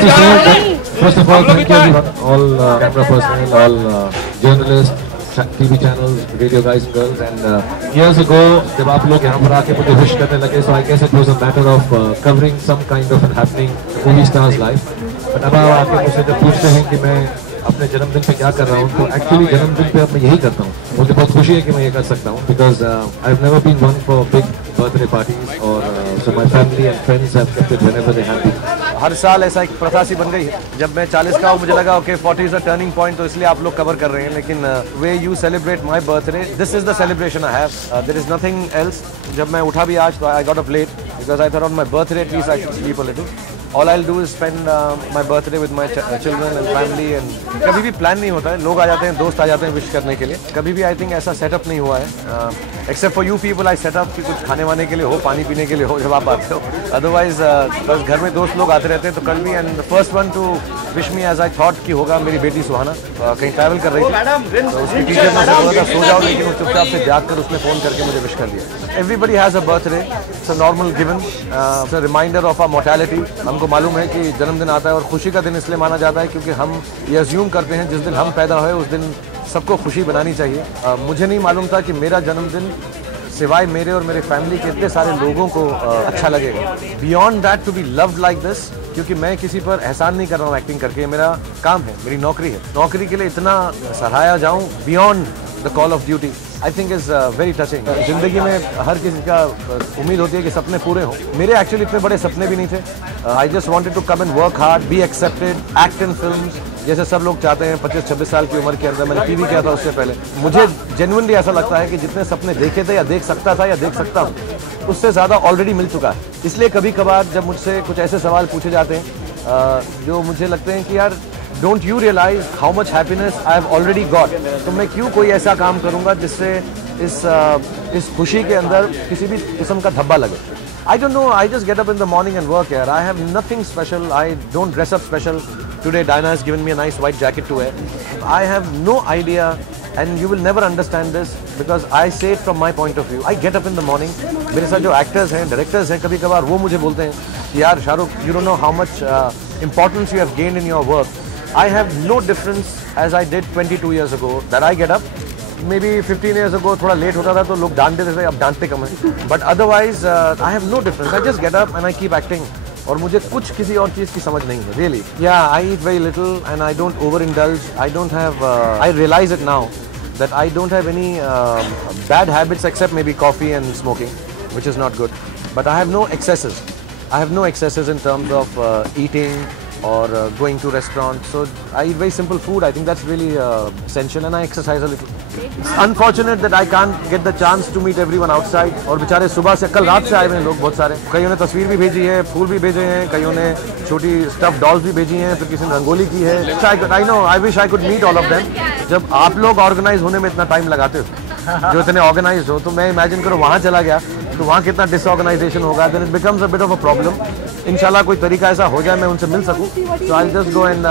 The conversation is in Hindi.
to say that, first of all, thank you everyone, all camera personnel, all journalists, TV channels, radio guys and girls. And years ago, जब आप लोग यहाँ पर आके मुझे wish करने लगे, so I guess it was a matter of covering some kind of an happening movie star's life. But अब आप आके मुझसे जब पूछते हैं कि मैं अपने जन्मदिन पे क्या कर रहा हूँ, तो एक्चुअली जन्मदिन पे अब मैं यही करता हूँ. मुझे बहुत खुशी है कि मैं ये कर सकता हूँ, because I've never been one for big birthday parties, और so my family and friends have kept it whenever they have been. हर साल ऐसा एक प्रथा सी बन गई है. जब मैं 40 का हूँ मुझे लगा okay 40 is a turning point, तो इसलिए आप लोग कवर कर रहे हैं. लेकिन way you celebrate my birthday, this is the celebration I have. There is nothing else. जब मैं उठा भी आज तो I got up late because I thought on my birthday at least I should sleep a little. All I'll do is spend my birthday with my children and family. And कभी भी प्लान नहीं होता है, लोग आ जाते हैं, दोस्त आ जाते हैं विश करने के लिए. कभी भी आई थिंक ऐसा सेटअप नहीं हुआ है, except for you people I setup कि कुछ खाने वाने के लिए हो, पानी पीने के लिए हो जब आप आते हो. अदरवाइज बस घर में दोस्त लोग आते रहते हैं. तो कल भी and first one to wish me as I thought कि होगा मेरी बेटी सुहाना. कहीं ट्रैवल कर रही थी तो उसकी टीचर ने बोला था सो जाओ, लेकिन वो चुपचाप से जाग कर उसने फ़ोन करके मुझे विश कर दिया. Everybody has a birthday, it's a normal given, it's a reminder of our mortality. हमको मालूम है कि जन्मदिन आता है और खुशी का दिन इसलिए माना जाता है क्योंकि हम ये अज्यूम करते हैं जिस दिन हम पैदा हुए उस दिन सबको खुशी बनानी चाहिए. मुझे नहीं मालूम था कि मेरा जन्मदिन सिवाय मेरे और मेरे फैमिली के इतने सारे लोगों को अच्छा लगेगा. Beyond that to be loved like this, क्योंकि मैं किसी पर एहसान नहीं कर रहा हूँ एक्टिंग करके. मेरा काम है, मेरी नौकरी है. नौकरी के लिए इतना सराहाया जाऊँ beyond the call of duty, I think is very touching. जिंदगी में हर किसी का उम्मीद होती है कि सपने पूरे हों. मेरे एक्चुअली इतने बड़े सपने भी नहीं थे. I just wanted to come and work hard, be accepted, act in films जैसे सब लोग चाहते हैं. 25-26 साल की उम्र के अंदर मैंने टीवी किया था. उससे पहले मुझे जेन्युइनली ऐसा लगता है कि जितने सपने देखे थे या देख सकता था या देख सकता हूँ, उससे ज़्यादा ऑलरेडी मिल चुका है. इसलिए कभी कभार जब मुझसे कुछ ऐसे सवाल पूछे जाते हैं जो मुझे लगते हैं कि यार don't you realise how much happiness I have already got, तो मैं क्यों कोई ऐसा काम करूंगा जिससे इस खुशी के अंदर किसी भी किस्म का धब्बा लगे. I don't know, I just get up in the morning and work here. I have nothing special, I don't dress up special. Today Diana has given me a nice white jacket to wear. I have no idea and you will never understand this because I say it from my point of view. I get up in the morning, मेरे साथ जो actors हैं, directors हैं, कभी कभार वो मुझे बोलते हैं कि यार Shahrukh, you don't know how much importance you have gained in your work. I have no difference as I did 22 years ago that I get up. Maybe 15 years ago थोड़ा लेट होता था तो लोग डांट देते थे, अब डांटते कम है. But otherwise I have no difference. I just get up and I keep acting. और मुझे कुछ किसी और चीज़ की समझ नहीं है really. Yeah, I eat very little and I don't overindulge. I don't have. I realize it now that I don't have any bad habits except maybe coffee and smoking, which is not good. But I have no excesses. I have no excesses in terms of eating or going to restaurants. So I eat very simple food. I think that's really essential and I exercise a little. It's unfortunate that I can't get the chance to meet everyone outside. और बेचारे सुबह से कल रात से आए हुए हैं लोग बहुत सारे. कईयों ने तस्वीर भी भेजी है, फूल भी भेजे हैं, कईयों ने छोटी स्टफ डॉल्स भी भेजी हैं, फिर किसी ने रंगोली की है. I know, I wish I could meet all of them. जब आप लोग ऑर्गेनाइज होने में इतना टाइम लगाते हो, जो इतने ऑर्गेनाइज हो, तो मैं इमेजिन करो वहाँ चला गया तो वहाँ कितना डिसऑर्गेनाइजेशन होगा. Then it becomes a bit of a problem. इंशाल्लाह कोई तरीका ऐसा हो जाए मैं उनसे मिल सकूं. सो आई जस्ट गो एंड